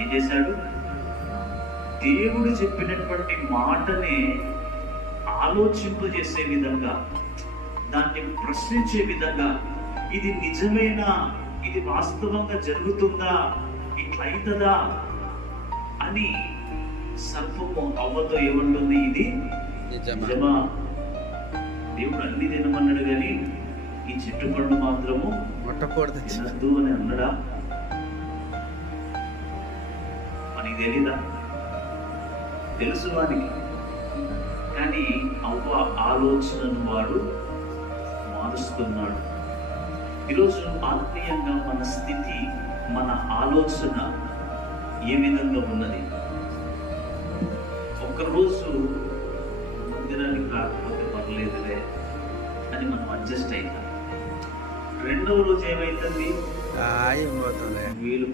ఏం చేశాడు? దేవుడు చెప్పినటువంటి మాటనే ఆలోచింపజేసే విధంగా, దాన్ని ప్రశ్నించే విధంగా, ఇది నిజమేనా, ఇది వాస్తవంగా జరుగుతుందా, ఇట్లయితదా అని సర్పము అవ్వతో ఏమంటుంది? ఇది నిజమా? దేవుడు అన్ని తినమన్నాడు కానీ ఈ చెట్టు పండు మాత్రము తినద్దు అని అన్నాడా? మనకి తెలీదా? తెలుసు వానికి. కానీ అవ్వ ఆలోచనను వాడు మారుస్తున్నాడు. ఈరోజు ఆత్మీయంగా మన స్థితి, మన ఆలోచన ఏ విధంగా ఉన్నది? ఒక్కరోజు మందిరానికి రాకపోతే పర్లేదులే అని మనం అడ్జస్ట్ అవుతాం. రెండవ రోజు ఏమైతుంది? వీళ్ళు